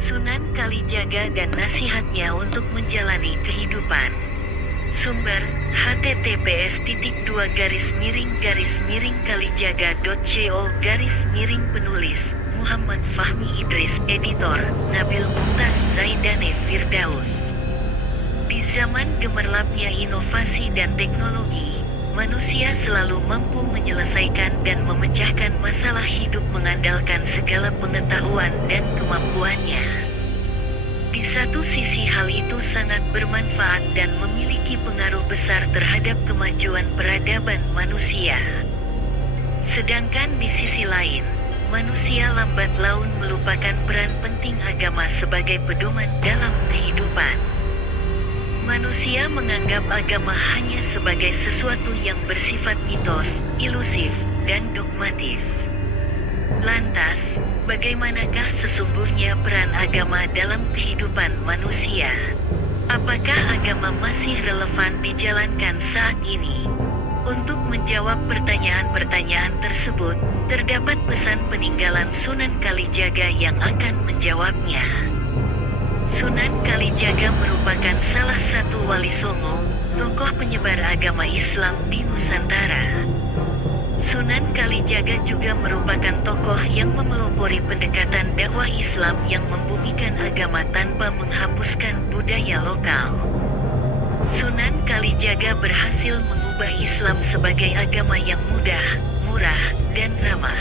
Sunan Kalijaga dan nasihatnya untuk menjalani kehidupan. Sumber: https://kalijaga.co/ penulis Muhammad Fahmi Idris, editor Nabil Mumtaz Zaidane Firdaus. Di zaman gemerlapnya inovasi dan teknologi, manusia selalu mampu menyelesaikan dan memecahkan masalah hidup mengandalkan segala pengetahuan dan kemampuannya. Di satu sisi hal itu sangat bermanfaat dan memiliki pengaruh besar terhadap kemajuan peradaban manusia. Sedangkan di sisi lain, manusia lambat laun melupakan peran penting agama sebagai pedoman dalam kehidupan. Manusia menganggap agama hanya sebagai sesuatu yang bersifat mitos, ilusif, dan dogmatis. Lantas, bagaimanakah sesungguhnya peran agama dalam kehidupan manusia? Apakah agama masih relevan dijalankan saat ini? Untuk menjawab pertanyaan-pertanyaan tersebut, terdapat pesan peninggalan Sunan Kalijaga yang akan menjawabnya. Sunan Kalijaga merupakan salah satu wali songo, tokoh penyebar agama Islam di Nusantara. Sunan Kalijaga juga merupakan tokoh yang memelopori pendekatan dakwah Islam yang membumikan agama tanpa menghapuskan budaya lokal. Sunan Kalijaga berhasil mengubah Islam sebagai agama yang mudah, murah, dan ramah.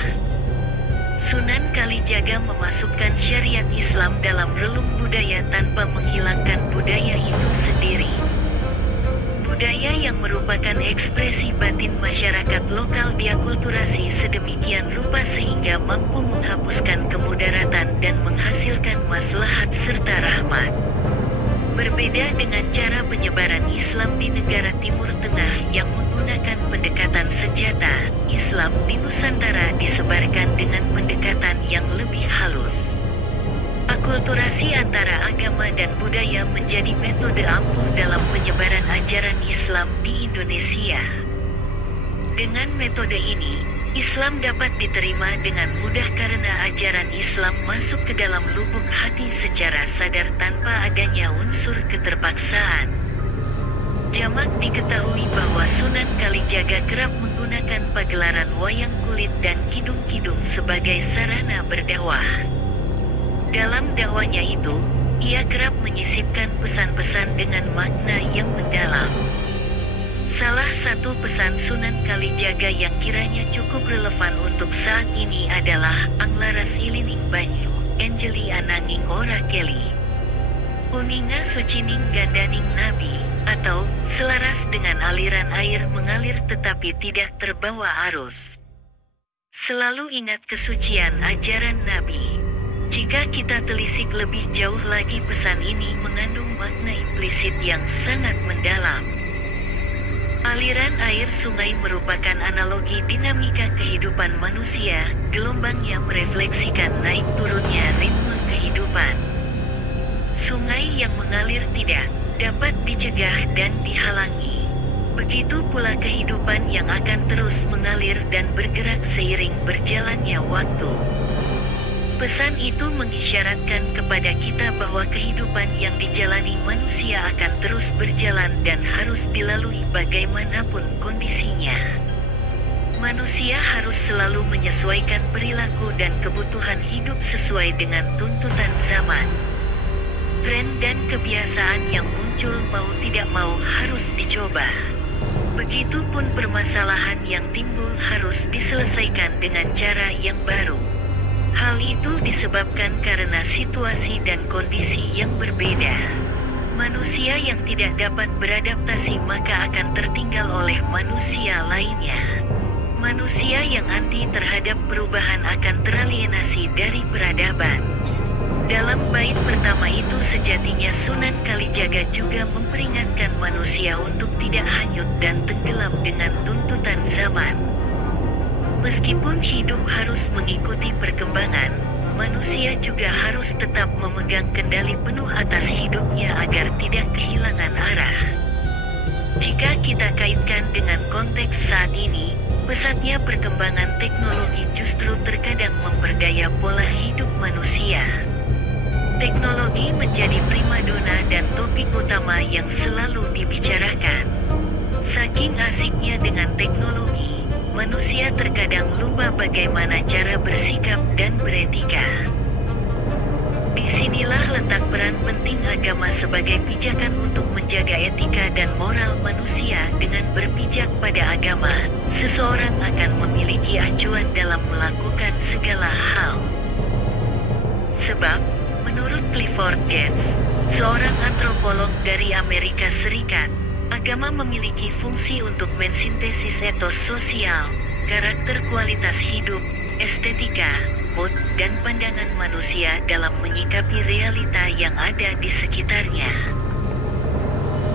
Sunan Kalijaga memasukkan syariat Islam dalam relung budaya tanpa menghilangkan budaya itu sendiri. Budaya yang merupakan ekspresi batin masyarakat lokal diakulturasi sedemikian rupa sehingga mampu menghapuskan kemudaratan dan menghasilkan maslahat serta rahmat. Berbeda dengan cara penyebaran Islam di negara Timur Tengah yang menggunakan pendekatan senjata, Islam di Nusantara disebarkan dengan pendekatan yang lebih halus. Akulturasi antara agama dan budaya menjadi metode ampuh dalam penyebaran ajaran Islam di Indonesia. Dengan metode ini, Islam dapat diterima dengan mudah karena ajaran Islam masuk ke dalam lubuk hati secara sadar tanpa adanya unsur keterpaksaan. Jamak diketahui bahwa Sunan Kalijaga kerap menggunakan pagelaran wayang kulit dan kidung-kidung sebagai sarana berdakwah. Dalam dakwanya itu, ia kerap menyisipkan pesan-pesan dengan makna yang mendalam. Salah satu pesan Sunan Kalijaga yang kiranya cukup relevan untuk saat ini adalah Anglaras ilining banyu, Enjeli ananging ora keli. Uninga sucining gandaning nabi, atau selaras dengan aliran air mengalir tetapi tidak terbawa arus. Selalu ingat kesucian ajaran Nabi. Jika kita telisik lebih jauh lagi, pesan ini mengandung makna implisit yang sangat mendalam. Aliran air sungai merupakan analogi dinamika kehidupan manusia, gelombangnya merefleksikan naik turunnya ritme kehidupan. Sungai yang mengalir tidak dapat dicegah dan dihalangi. Begitu pula kehidupan yang akan terus mengalir dan bergerak seiring berjalannya waktu. Pesan itu mengisyaratkan kepada kita bahwa kehidupan yang dijalani manusia akan terus berjalan dan harus dilalui bagaimanapun kondisinya. Manusia harus selalu menyesuaikan perilaku dan kebutuhan hidup sesuai dengan tuntutan zaman. Tren dan kebiasaan yang muncul mau tidak mau harus dicoba. Begitupun permasalahan yang timbul harus diselesaikan dengan cara yang baru. Hal itu disebabkan karena situasi dan kondisi yang berbeda. Manusia yang tidak dapat beradaptasi maka akan tertinggal oleh manusia lainnya. Manusia yang anti terhadap perubahan akan teralienasi dari peradaban. Dalam bait pertama itu sejatinya Sunan Kalijaga juga memperingatkan manusia untuk tidak hanyut dan tenggelam dengan tuntutan zaman. Meskipun hidup harus mengikuti perkembangan, manusia juga harus tetap memegang kendali penuh atas hidupnya agar tidak kehilangan arah. Jika kita kaitkan dengan konteks saat ini, pesatnya perkembangan teknologi justru terkadang memperdaya pola hidup manusia. Teknologi menjadi primadona dan topik utama yang selalu dibicarakan. Saking asiknya dengan teknologi, manusia terkadang lupa bagaimana cara bersikap dan beretika. Disinilah letak peran penting agama sebagai pijakan untuk menjaga etika dan moral manusia. Dengan berpijak pada agama, seseorang akan memiliki acuan dalam melakukan segala hal. Sebab, menurut Clifford Geertz, seorang antropolog dari Amerika Serikat, agama memiliki fungsi untuk mensintesis etos sosial, karakter kualitas hidup, estetika, mood, dan pandangan manusia dalam menyikapi realita yang ada di sekitarnya.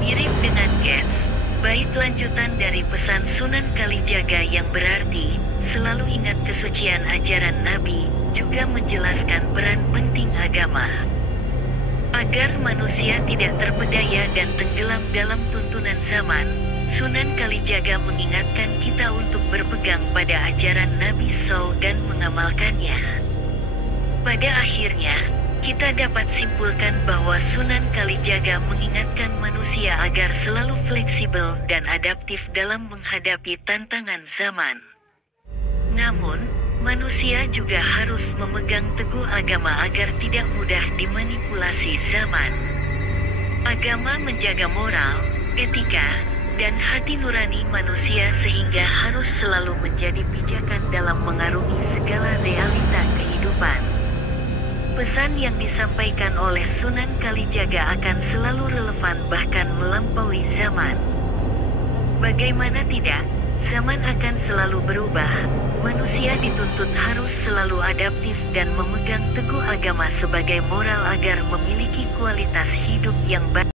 Mirip dengan Geertz, bait lanjutan dari pesan Sunan Kalijaga yang berarti, selalu ingat kesucian ajaran Nabi, juga menjelaskan peran penting agama. Agar manusia tidak terpedaya dan tenggelam dalam tuntunan zaman, Sunan Kalijaga mengingatkan kita untuk berpegang pada ajaran Nabi SAW dan mengamalkannya. Pada akhirnya, kita dapat simpulkan bahwa Sunan Kalijaga mengingatkan manusia agar selalu fleksibel dan adaptif dalam menghadapi tantangan zaman. Namun, manusia juga harus memegang teguh agama agar tidak mudah dimanipulasi zaman. Agama menjaga moral, etika, dan hati nurani manusia sehingga harus selalu menjadi pijakan dalam mengarungi segala realita kehidupan. Pesan yang disampaikan oleh Sunan Kalijaga akan selalu relevan bahkan melampaui zaman. Bagaimana tidak, zaman akan selalu berubah. Manusia dituntut harus selalu adaptif dan memegang teguh agama sebagai moral agar memiliki kualitas hidup yang baik.